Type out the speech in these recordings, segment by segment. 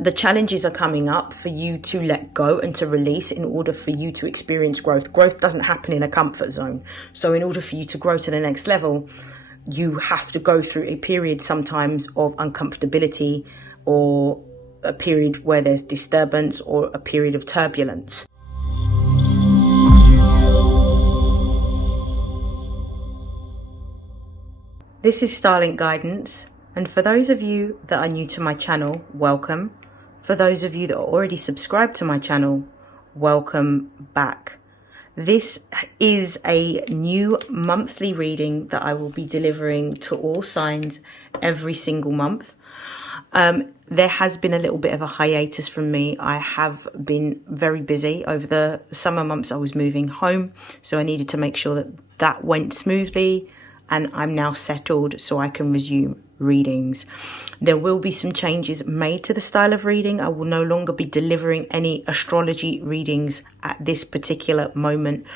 the challenges are coming up for you to let go and to release in order for you to experience growth. Growth doesn't happen in a comfort zone. So in order for you to grow to the next level, you have to go through a period sometimes of uncomfortability, or a period where there's disturbance, or a period of turbulence. This is StarLink guidance, and for those of you that are new to my channel, welcome. For those of you that are already subscribed to my channel, welcome back. This is a new monthly reading that I will be delivering to all signs every single month. There has been a little bit of a hiatus from me. I have been very busy over the summer months. I was moving home, so I needed to make sure that that went smoothly, and I'm now settled so I can resume readings. There will be some changes made to the style of reading. I will no longer be delivering any astrology readings at this particular moment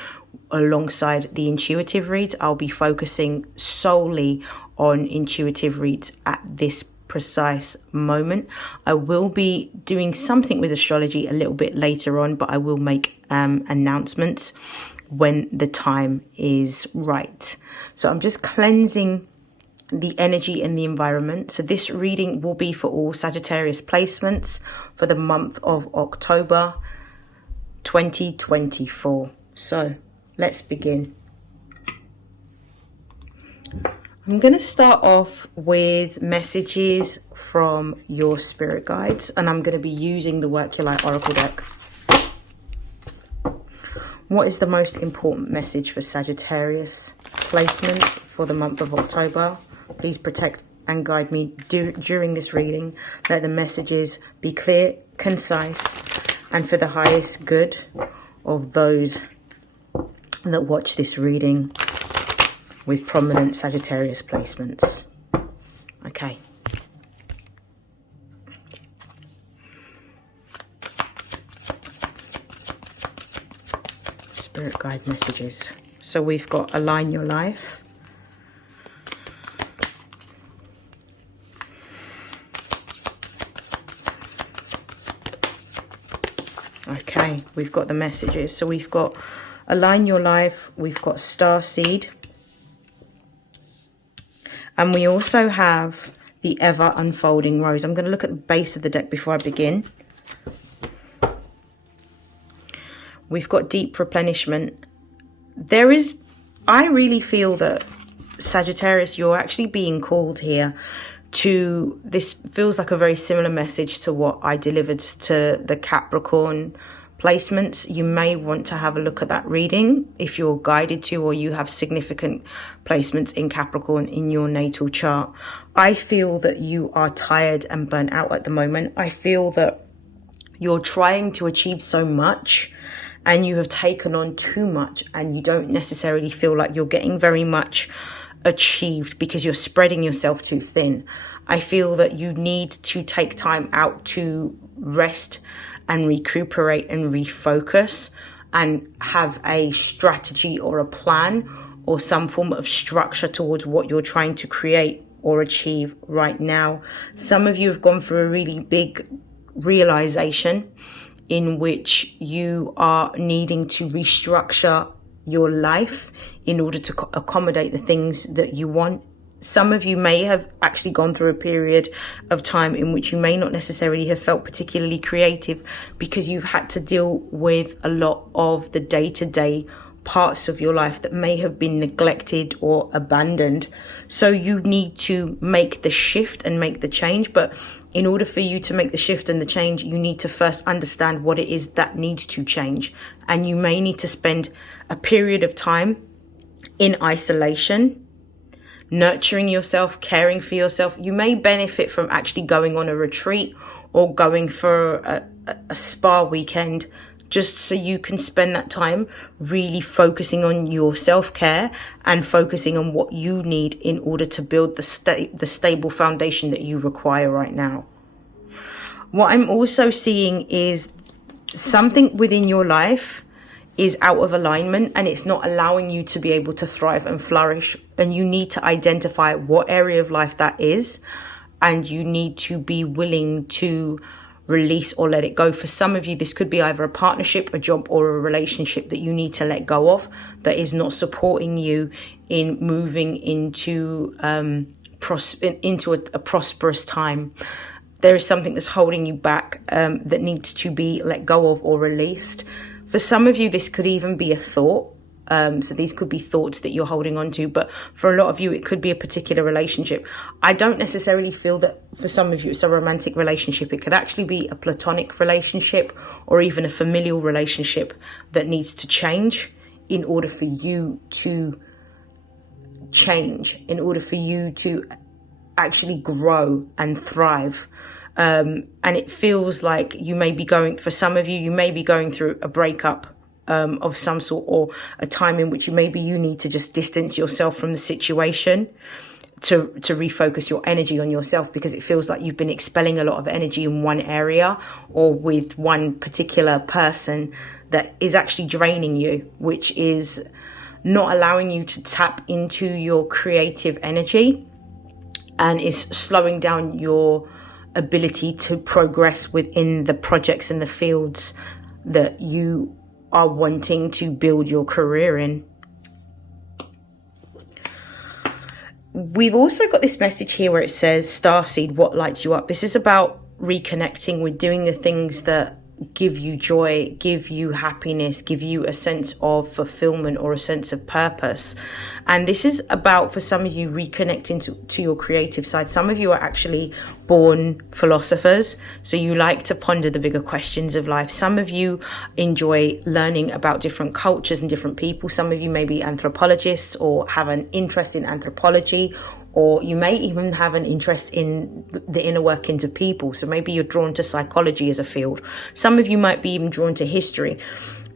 alongside the intuitive reads. I'll be focusing solely on intuitive reads at this precise moment. I will be doing something with astrology a little bit later on, but I will make announcements when the time is right. So I'm just cleansing the energy in the environment. So this reading will be for all Sagittarius placements for the month of October 2024. So let's begin. I'm going to start off with messages from your spirit guides, and I'm going to be using the Work Your Light Oracle deck. What is the most important message for Sagittarius placements for the month of October? Please protect and guide me during this reading. Let the messages be clear, concise, and for the highest good of those that watch this reading with prominent Sagittarius placements. Okay. Spirit guide messages. So we've got align your life. Okay, we've got the messages. So we've got align your life, we've got star seed, and we also have the ever unfolding rose. I'm going to look at the base of the deck before I begin. We've got deep replenishment. I really feel that Sagittarius, you're actually being called here to, this feels like a very similar message to what I delivered to the Capricorn placements. You may want to have a look at that reading if you're guided to, or you have significant placements in Capricorn in your natal chart. I feel that you are tired and burnt out at the moment. I feel that you're trying to achieve so much and you have taken on too much, and you don't necessarily feel like you're getting very much achieved because you're spreading yourself too thin. I feel that you need to take time out to rest and recuperate and refocus, and have a strategy or a plan or some form of structure towards what you're trying to create or achieve right now. Some of you have gone through a really big realization in which you are needing to restructure your life in order to accommodate the things that you want. Some of you may have actually gone through a period of time in which you may not necessarily have felt particularly creative because you've had to deal with a lot of the day-to-day parts of your life that may have been neglected or abandoned. So you need to make the shift and make the change. But in order for you to make the shift and the change, you need to first understand what it is that needs to change. And you may need to spend a period of time in isolation, nurturing yourself, caring for yourself. You may benefit from actually going on a retreat or going for a spa weekend, just so you can spend that time really focusing on your self-care and focusing on what you need in order to build the stable foundation that you require right now. What I'm also seeing is something within your life is out of alignment and it's not allowing you to be able to thrive and flourish. And you need to identify what area of life that is. And you need to be willing to release or let it go. For some of you, this could be either a partnership, a job, or a relationship that you need to let go of, that is not supporting you in moving into a prosperous time. There is something that's holding you back that needs to be let go of or released. For some of you, this could even be a thought. So these could be thoughts that you're holding on to, but for a lot of you, it could be a particular relationship. I don't necessarily feel that for some of you, it's a romantic relationship. It could actually be a platonic relationship or even a familial relationship that needs to change in order for you to change, in order for you to actually grow and thrive. And it feels like you may be going, for some of you, you may be going through a breakup of some sort, or a time in which you need to just distance yourself from the situation to refocus your energy on yourself, because it feels like you've been expelling a lot of energy in one area or with one particular person that is actually draining you, which is not allowing you to tap into your creative energy and is slowing down your ability to progress within the projects and the fields that you are wanting to build your career in. We've also got this message here where it says, Starseed, what lights you up? This is about reconnecting with doing the things that give you joy, give you happiness, give you a sense of fulfillment or a sense of purpose. And this is about, for some of you, reconnecting to your creative side. Some of you are actually born philosophers, so you like to ponder the bigger questions of life. Some of you enjoy learning about different cultures and different people. Some of you may be anthropologists or have an interest in anthropology, or you may even have an interest in the inner workings of people. So maybe you're drawn to psychology as a field. Some of you might be even drawn to history.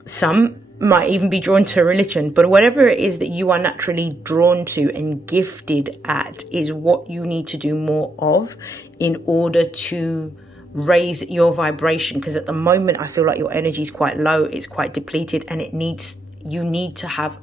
Some might even be drawn to religion. But whatever it is that you are naturally drawn to and gifted at is what you need to do more of in order to raise your vibration. Because at the moment, I feel like your energy is quite low. It's quite depleted, and you need to have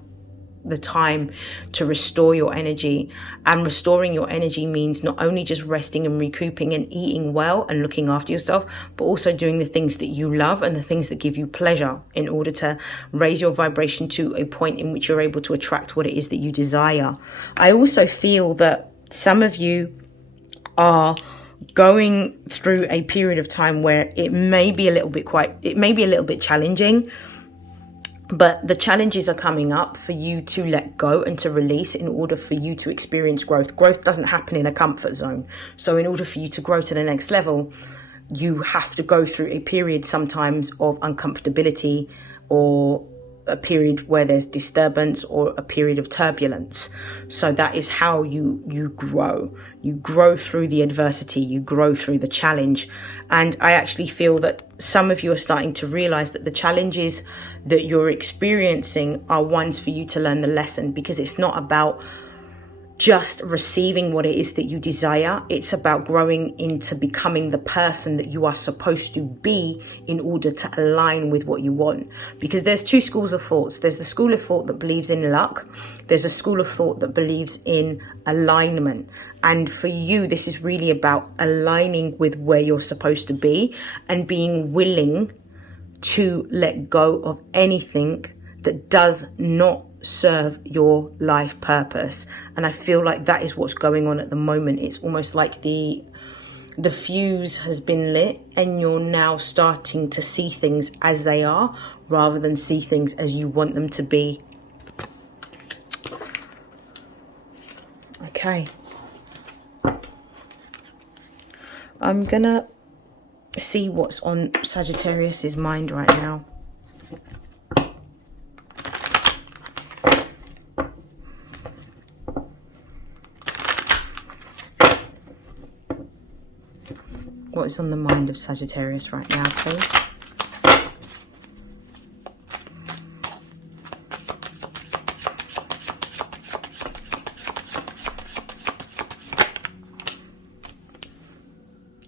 the time to restore your energy. And restoring your energy means not only just resting and recouping and eating well and looking after yourself, but also doing the things that you love and the things that give you pleasure in order to raise your vibration to a point in which you're able to attract what it is that you desire. I also feel that some of you are going through a period of time where it may be a little bit challenging. But the challenges are coming up for you to let go and to release in order for you to experience growth. Growth doesn't happen in a comfort zone. So in order for you to grow to the next level, you have to go through a period sometimes of uncomfortability, or a period where there's disturbance, or a period of turbulence. So that is how you grow. You grow through the adversity, you grow through the challenge. And I actually feel that some of you are starting to realize that the challenges that you're experiencing are ones for you to learn the lesson, because it's not about just receiving what it is that you desire. It's about growing into becoming the person that you are supposed to be in order to align with what you want. Because there's two schools of thoughts. There's the school of thought that believes in luck. There's a school of thought that believes in alignment. And for you, this is really about aligning with where you're supposed to be and being willing to let go of anything that does not serve your life purpose. And I feel like that is what's going on at the moment. It's almost like the fuse has been lit and you're now starting to see things as they are rather than see things as you want them to be. Okay. I'm gonna see what's on Sagittarius's mind right now. What is on the mind of Sagittarius right now, please?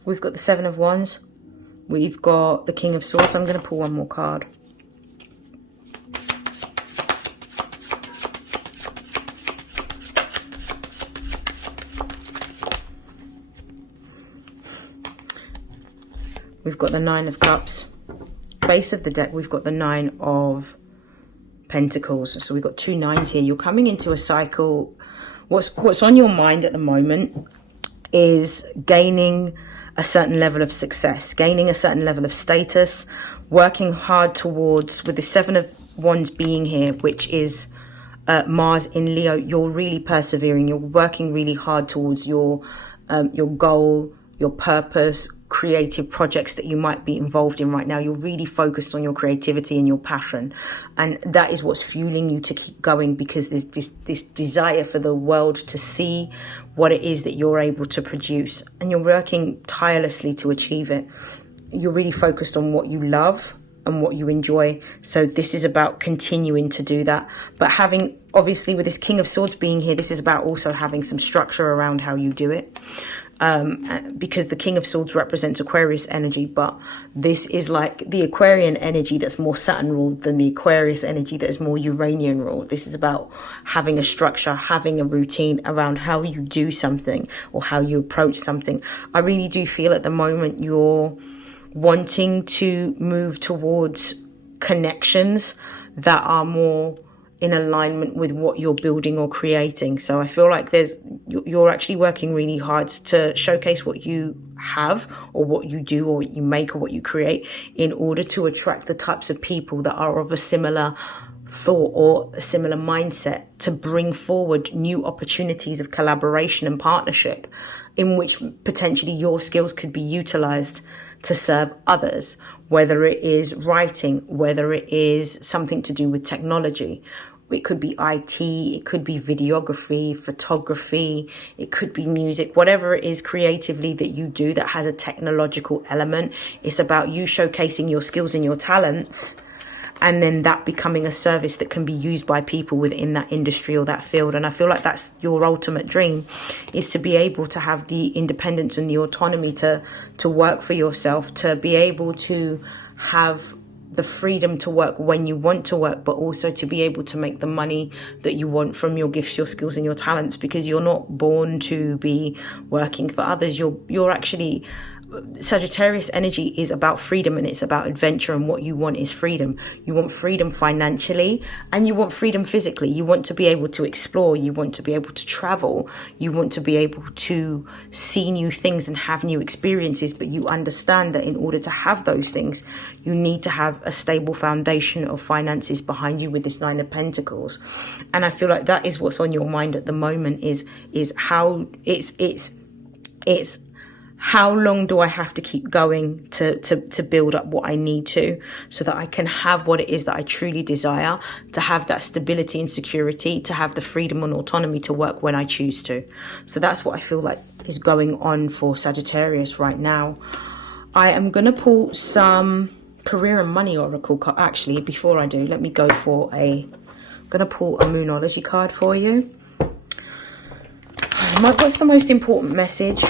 We've got the Seven of Wands. We've got the King of Swords. I'm going to pull one more card. we've got the Nine of Cups. Base of the deck, we've got the Nine of Pentacles. So we've got two nines here. You're coming into a cycle. What's on your mind at the moment is gaining a certain level of success, gaining a certain level of status, working hard towards, with the Seven of Wands being here, which is Mars in Leo, you're really persevering. You're working really hard towards your goal, your purpose, creative projects that you might be involved in right now. You're really focused on your creativity and your passion, and that is what's fueling you to keep going, because there's this desire for the world to see what it is that you're able to produce, and you're working tirelessly to achieve it. You're really focused on what you love and what you enjoy, so this is about continuing to do that. But having, obviously with this King of Swords being here, this is about also having some structure around how you do it. Because the King of Swords represents Aquarius energy, but this is like the Aquarian energy that's more Saturn ruled than the Aquarius energy that is more Uranian ruled. This is about having a structure, having a routine around how you do something or how you approach something. I really do feel at the moment you're wanting to move towards connections that are more in alignment with what you're building or creating. So I feel like you're actually working really hard to showcase what you have or what you do or what you make or what you create, in order to attract the types of people that are of a similar thought or a similar mindset, to bring forward new opportunities of collaboration and partnership in which potentially your skills could be utilized to serve others, whether it is writing, whether it is something to do with technology. It could be IT, it could be videography, photography, it could be music, whatever it is creatively that you do that has a technological element. It's about you showcasing your skills and your talents, and then that becoming a service that can be used by people within that industry or that field. And I feel like that's your ultimate dream, is to be able to have the independence and the autonomy to work for yourself, to be able to have the freedom to work when you want to work, but also to be able to make the money that you want from your gifts, your skills and your talents, because you're not born to be working for others. You're actually, Sagittarius energy is about freedom, and it's about adventure, and what you want is freedom. You want freedom financially, and you want freedom physically. You want to be able to explore, you want to be able to travel, you want to be able to see new things and have new experiences, but you understand that in order to have those things, you need to have a stable foundation of finances behind you with this Nine of Pentacles. And I feel like that is what's on your mind at the moment, is how it's how long do I have to keep going to build up what I need to, so that I can have what it is that I truly desire, to have that stability and security, to have the freedom and autonomy to work when I choose to. So that's what I feel like is going on for Sagittarius right now. I am going to pull some career and money oracle card. Actually, before I do, let me go for I'm going to pull a Moonology card for you. What's the most important message?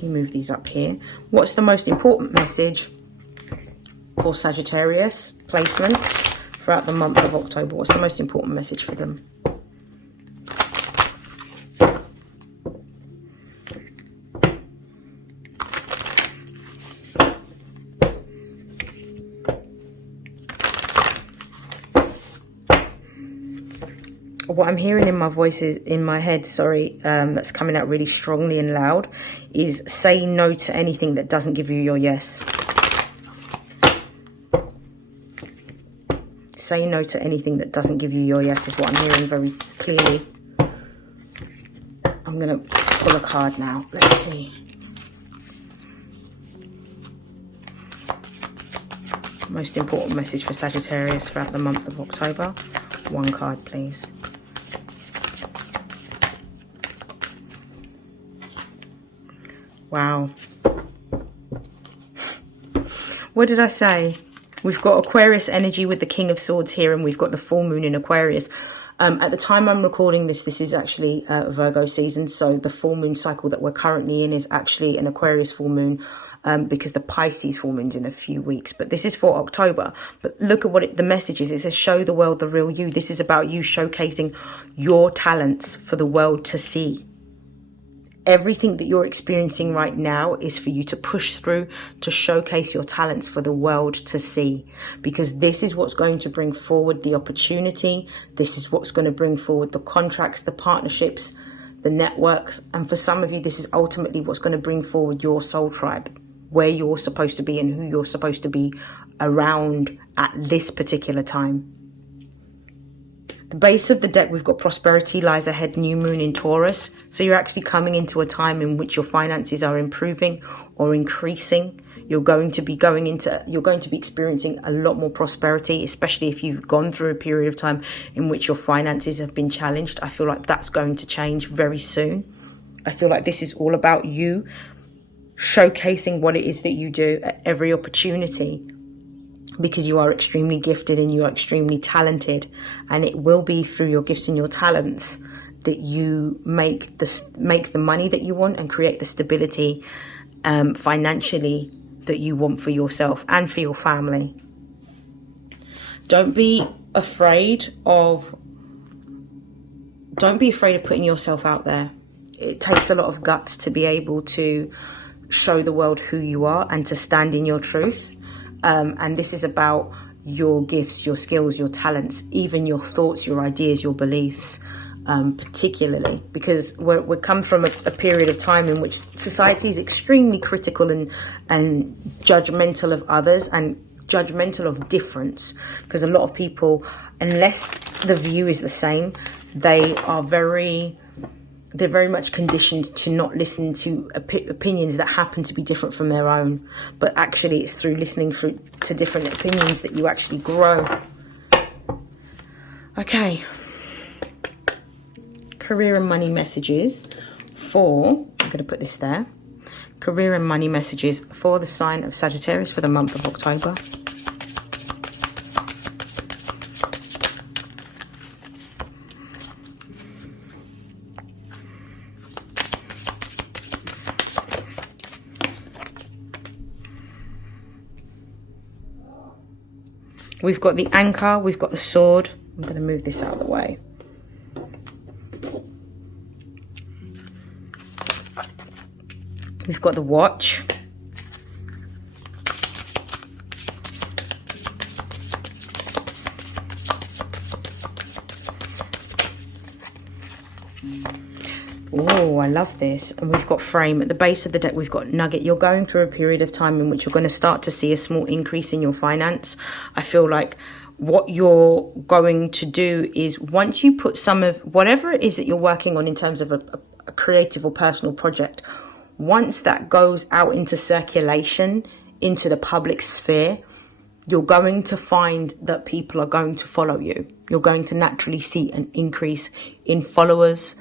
Move these up here. What's the most important message for Sagittarius placements throughout the month of October? What's the most important message for them? What I'm hearing in my voice is, in my head, sorry, that's coming out really strongly and loud, is say no to anything that doesn't give you your yes. Say no to anything that doesn't give you your yes is what I'm hearing very clearly. I'm going to pull a card now. Let's see. Most important message for Sagittarius throughout the month of October. One card, please. Wow. What did I say? We've got Aquarius energy with the King of Swords here, and we've got the full moon in Aquarius. At the time I'm recording this, this is actually Virgo season. So the full moon cycle that we're currently in is actually an Aquarius full moon, because the Pisces full moon's in a few weeks. But this is for October. But look at what the message is. It says, show the world the real you. This is about you showcasing your talents for the world to see. Everything that you're experiencing right now is for you to push through, to showcase your talents for the world to see, because this is what's going to bring forward the opportunity. This is what's going to bring forward the contracts, the partnerships, the networks. And for some of you, this is ultimately what's going to bring forward your soul tribe, where you're supposed to be and who you're supposed to be around at this particular time. The base of the deck, we've got prosperity lies ahead, new moon in Taurus. So you're actually coming into a time in which your finances are improving or increasing. You're going to be experiencing a lot more prosperity, especially if you've gone through a period of time in which your finances have been challenged. I feel like that's going to change very soon. I feel like this is all about you showcasing what it is that you do at every opportunity, because you are extremely gifted and you are extremely talented, and it will be through your gifts and your talents that you make the money that you want and create the stability financially that you want for yourself and for your family. Don't be afraid of putting yourself out there. It takes a lot of guts to be able to show the world who you are and to stand in your truth. And this is about your gifts, your skills, your talents, even your thoughts, your ideas, your beliefs, particularly because we come from a period of time in which society is extremely critical and judgmental of others and judgmental of difference. Because a lot of people, unless the view is the same, they're very much conditioned to not listen to opinions that happen to be different from their own. But actually, it's through listening to different opinions that you actually grow. Okay. Career and money messages I'm going to put this there. Career and money messages for the sign of Sagittarius for the month of October. We've got the anchor, we've got the sword. I'm going to move this out of the way. We've got the watch. Oh, I love this. And we've got frame. At the base of the deck, we've got nugget. You're going through a period of time in which you're going to start to see a small increase in your finance. I feel like what you're going to do is once you put some of whatever it is that you're working on in terms of a creative or personal project, once that goes out into circulation, into the public sphere, you're going to find that people are going to follow you. You're going to naturally see an increase in followers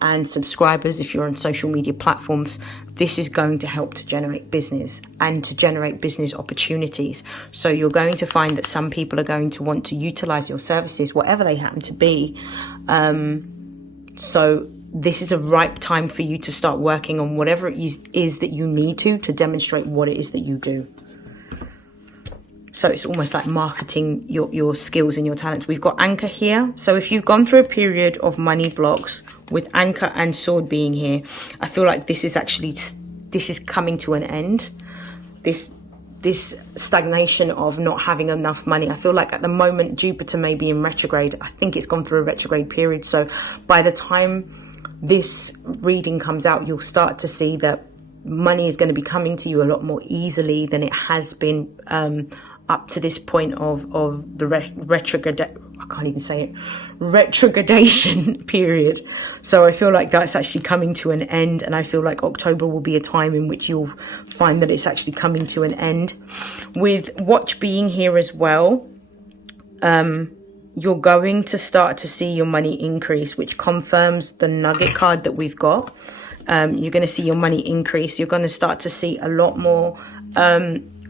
and subscribers if you're on social media platforms. This is going to help to generate business and to generate business opportunities. So you're going to find that some people are going to want to utilize your services, whatever they happen to be. So this is a ripe time for you to start working on whatever it is that you need to demonstrate what it is that you do. So it's almost like marketing your skills and your talents. We've got anchor here. So if you've gone through a period of money blocks with anchor and sword being here, I feel like this is coming to an end. This stagnation of not having enough money. I feel like at the moment Jupiter may be in retrograde. I think it's gone through a retrograde period. So by the time this reading comes out, you'll start to see that money is going to be coming to you a lot more easily than it has been up to this point of the retrogradation period. So I feel like that's actually coming to an end, and I feel like October will be a time in which you'll find that it's actually coming to an end. With watch being here as well, you're going to start to see your money increase, which confirms the nugget card that we've got. You're going to see your money increase. You're going to start to see a lot more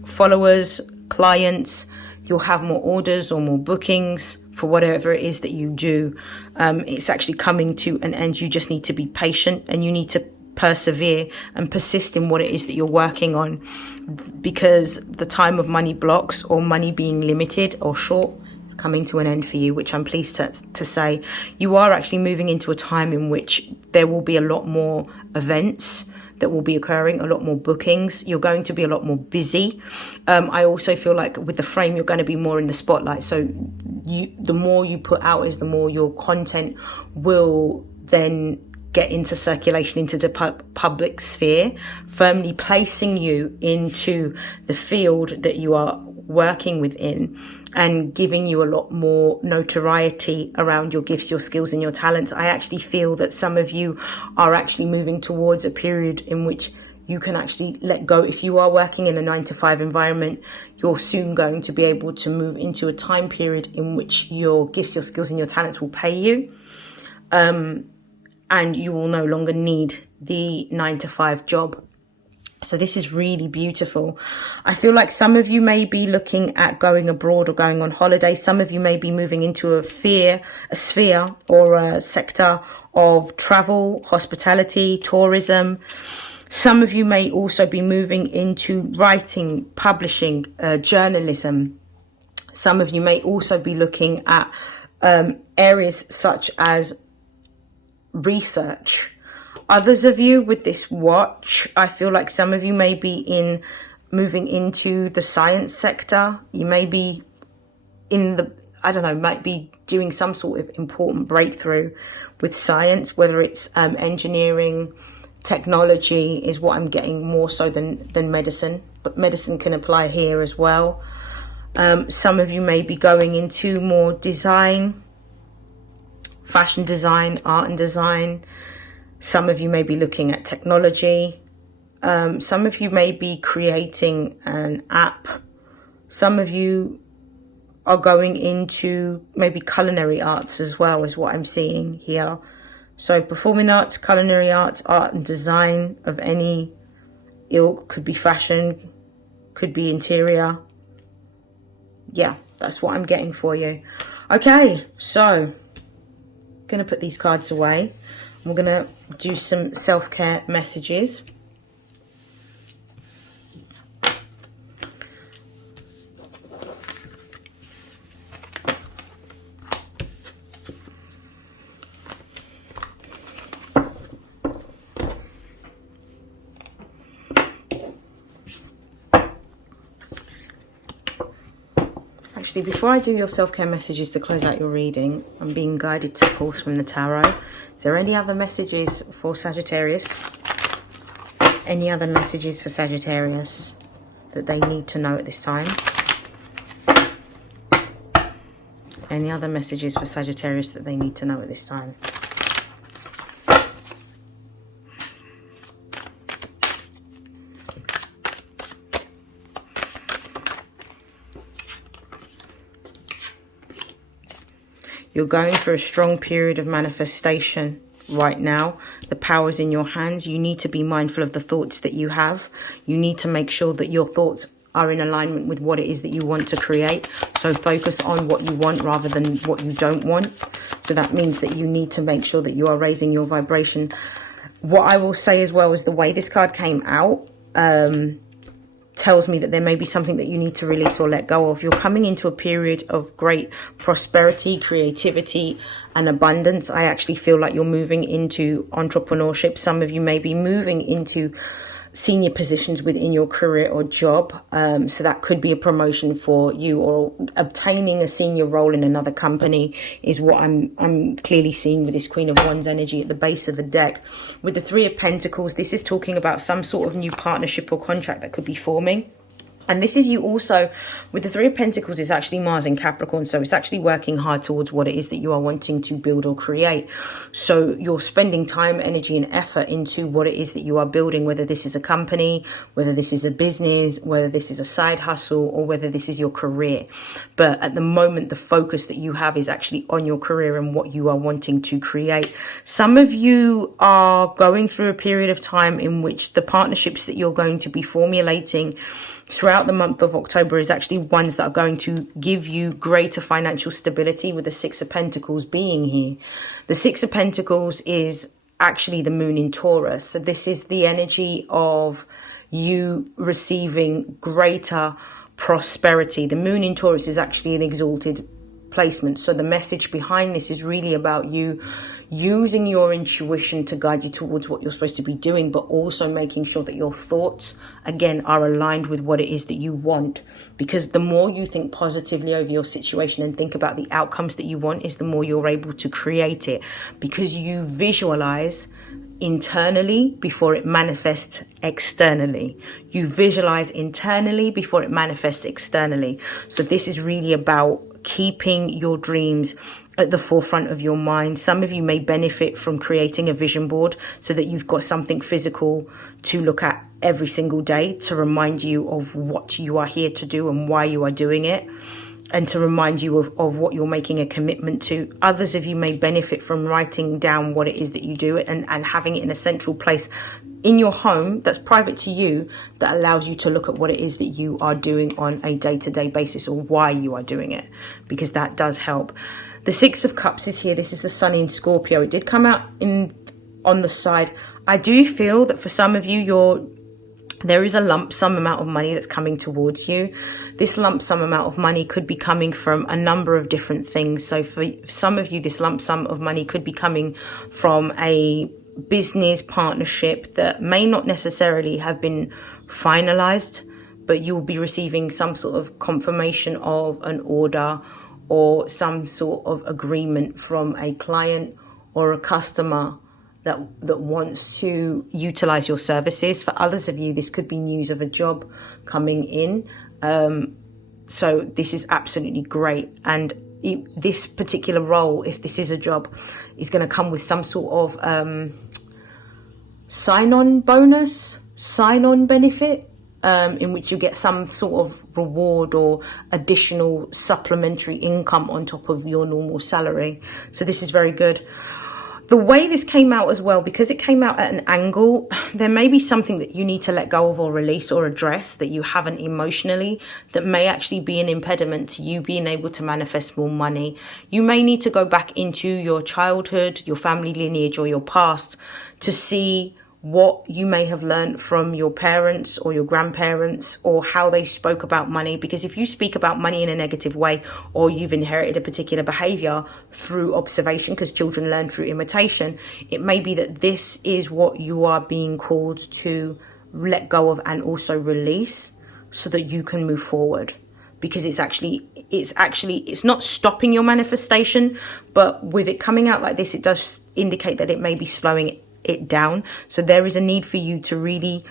followers, clients. You'll have more orders or more bookings for whatever it is that you do. It's actually coming to an end. You just need to be patient and you need to persevere and persist in what it is that you're working on, because the time of money blocks or money being limited or short coming to an end for you, which I'm pleased to say. You are actually moving into a time in which there will be a lot more events that will be occurring, a lot more bookings. You're going to be a lot more busy. I also feel like with the frame, you're going to be more in the spotlight. So the more you put out is the more your content will then get into circulation, into the public sphere, firmly placing you into the field that you are working within and giving you a lot more notoriety around your gifts, your skills and your talents. I actually feel that some of you are actually moving towards a period in which you can actually let go. If you are working in a 9-to-5 environment, you're soon going to be able to move into a time period in which your gifts, your skills and your talents will pay you. And you will no longer need the 9-to-5 job. So this is really beautiful. I feel like some of you may be looking at going abroad or going on holiday. Some of you may be moving into a sphere or a sector of travel, hospitality, tourism. Some of you may also be moving into writing, publishing, journalism. Some of you may also be looking at areas such as research. Others of you with this watch, I feel like some of you may be moving into the science sector. You may be might be doing some sort of important breakthrough with science, whether it's engineering, technology is what I'm getting more so than medicine, but medicine can apply here as well. Some of you may be going into more design, fashion design, art and design. Some of you may be looking at technology. Some of you may be creating an app. Some of you are going into maybe culinary arts as well, is what I'm seeing here. So performing arts, culinary arts, art and design of any ilk. Could be fashion, could be interior. Yeah, that's what I'm getting for you. Okay, so going to put these cards away. We're going to do some self-care messages. Actually, before I do your self-care messages to close out your reading, I'm being guided to pulse from the tarot. Is there any other messages for Sagittarius? Any other messages for Sagittarius that they need to know at this time? Any other messages for Sagittarius that they need to know at this time? You're going through a strong period of manifestation right now. The power's in your hands. You need to be mindful of the thoughts that you have. You need to make sure that your thoughts are in alignment with what it is that you want to create. So focus on what you want rather than what you don't want. So that means that you need to make sure that you are raising your vibration. What I will say as well is the way this card came out tells me that there may be something that you need to release or let go of. You're coming into a period of great prosperity, creativity and abundance. I actually feel like you're moving into entrepreneurship. Some of you may be moving into senior positions within your career or job. So that could be a promotion for you, or obtaining a senior role in another company is what I'm clearly seeing with this Queen of Wands energy at the base of the deck. With the Three of Pentacles, this is talking about some sort of new partnership or contract that could be forming. And this is you also, with the Three of Pentacles, is actually Mars in Capricorn. So it's actually working hard towards what it is that you are wanting to build or create. So you're spending time, energy and effort into what it is that you are building, whether this is a company, whether this is a business, whether this is a side hustle, or whether this is your career. But at the moment, the focus that you have is actually on your career and what you are wanting to create. Some of you are going through a period of time in which the partnerships that you're going to be formulating throughout the month of October is actually ones that are going to give you greater financial stability, with the Six of Pentacles being here. The Six of Pentacles is actually the moon in Taurus. So this is the energy of you receiving greater prosperity. The moon in Taurus is actually an exalted placement. So the message behind this is really about you using your intuition to guide you towards what you're supposed to be doing, but also making sure that your thoughts, again, are aligned with what it is that you want. Because the more you think positively over your situation and think about the outcomes that you want, is the more you're able to create it, because you visualize internally before it manifests externally. You visualize internally before it manifests externally. So this is really about keeping your dreams at the forefront of your mind. Some of you may benefit from creating a vision board so that you've got something physical to look at every single day to remind you of what you are here to do and why you are doing it, and to remind you of what you're making a commitment to. Others of you may benefit from writing down what it is that you do and having it in a central place in your home that's private to you, that allows you to look at what it is that you are doing on a day-to-day basis, or why you are doing it, because that does help. The Six of Cups is here. This is the Sun in Scorpio. It did come out on the side. I do feel that for some of you, there is a lump sum amount of money that's coming towards you. This lump sum amount of money could be coming from a number of different things. So for some of you, this lump sum of money could be coming from a business partnership that may not necessarily have been finalized, but you will be receiving some sort of confirmation of an order or some sort of agreement from a client or a customer that wants to utilize your services. For others of you, this could be news of a job coming in. So this is absolutely great. And this particular role, if this is a job, is going to come with some sort of sign-on bonus, sign-on benefit, in which you get some sort of reward or additional supplementary income on top of your normal salary. So this is very good. The way this came out as well, because it came out at an angle, there may be something that you need to let go of or release or address that you haven't emotionally, that may actually be an impediment to you being able to manifest more money. You may need to go back into your childhood, your family lineage, or your past to see what you may have learned from your parents or your grandparents, or how they spoke about money. Because if you speak about money in a negative way, or you've inherited a particular behavior through observation, because children learn through imitation, it may be that this is what you are being called to let go of and also release, so that you can move forward. Because it's not stopping your manifestation, but with it coming out like this, it does indicate that it may be slowing it down. So there is a need for you to really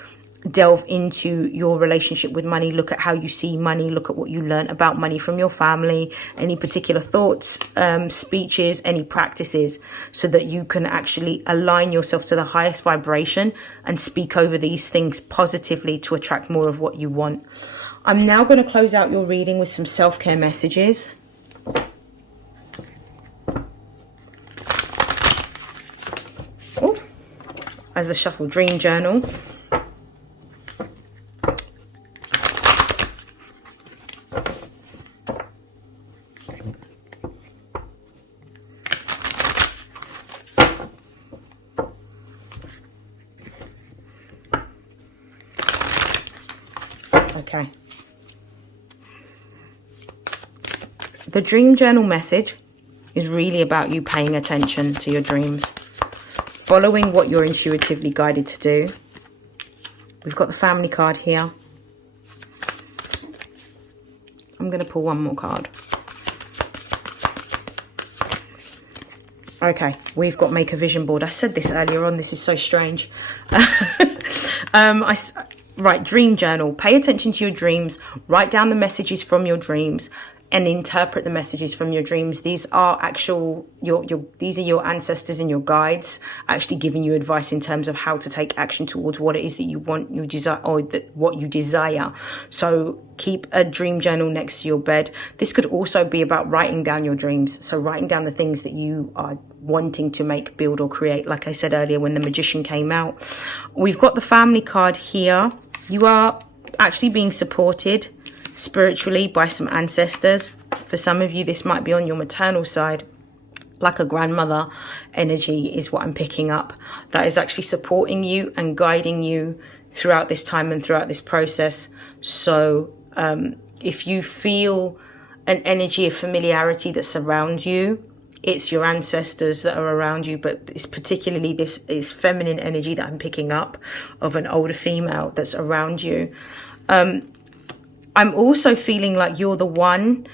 delve into your relationship with money. Look at how you see money. Look at what you learn about money from your family, any particular thoughts, speeches, any practices, so that you can actually align yourself to the highest vibration and speak over these things positively to attract more of what you want. I'm now going to close out your reading with some self-care messages. As the Shuffle Dream Journal. Okay. The Dream Journal message is really about you paying attention to your dreams, following what you're intuitively guided to do. We've got the family card here. I'm going to pull one more card. Okay, we've got make a vision board. I said this earlier on. This is so strange. Right, dream journal. Pay attention to your dreams. Write down the messages from your dreams and interpret the messages from your dreams. These are these are your ancestors and your guides actually giving you advice in terms of how to take action towards what it is that you want, you desire, or what you desire. So keep a dream journal next to your bed. This could also be about writing down your dreams. So writing down the things that you are wanting to make, build, or create. Like I said earlier, when the Magician came out, we've got the family card here. You are actually being supported spiritually by some ancestors. For some of you, this might be on your maternal side, like a grandmother energy is what I'm picking up, that is actually supporting you and guiding you throughout this time and throughout this process. So if you feel an energy of familiarity that surrounds you. It's your ancestors that are around you, but it's particularly this is feminine energy that I'm picking up of an older female that's around you. I'm also feeling like you're the one,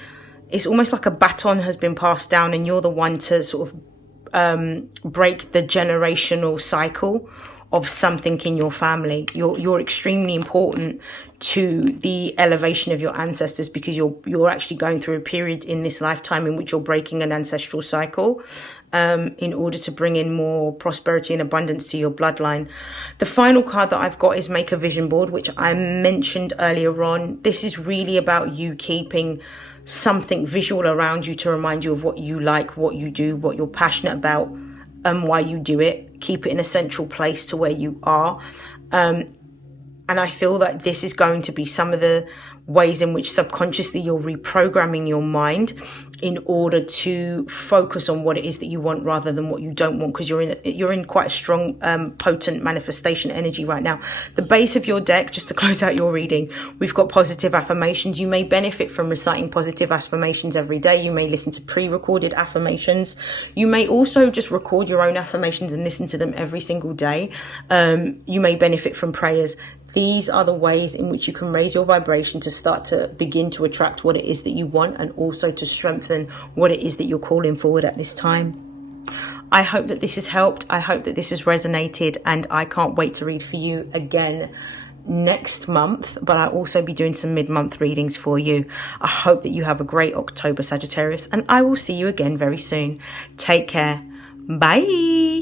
it's almost like a baton has been passed down and you're the one to sort of break the generational cycle of something in your family. You're extremely important to the elevation of your ancestors, because you're actually going through a period in this lifetime in which you're breaking an ancestral cycle in order to bring in more prosperity and abundance to your bloodline. The final card that I've got is Make a Vision Board, which I mentioned earlier on. This is really about you keeping something visual around you to remind you of what you like, what you do, what you're passionate about, and why you do it. Keep it in a central place to where you are. And I feel that this is going to be some of the ways in which subconsciously you're reprogramming your mind in order to focus on what it is that you want rather than what you don't want, because you're in quite a strong potent manifestation energy right now. The base of your deck, just to close out your reading, we've got positive affirmations. You may benefit from reciting positive affirmations every day. You may listen to pre-recorded affirmations. You may also just record your own affirmations and listen to them every single day. You may benefit from prayers. These are the ways in which you can raise your vibration to start to begin to attract what it is that you want, and also to strengthen what it is that you're calling forward at this time. I hope that this has helped. I hope that this has resonated, and I can't wait to read for you again next month, but I'll also be doing some mid-month readings for you. I hope that you have a great October, Sagittarius, and I will see you again very soon. Take care. Bye.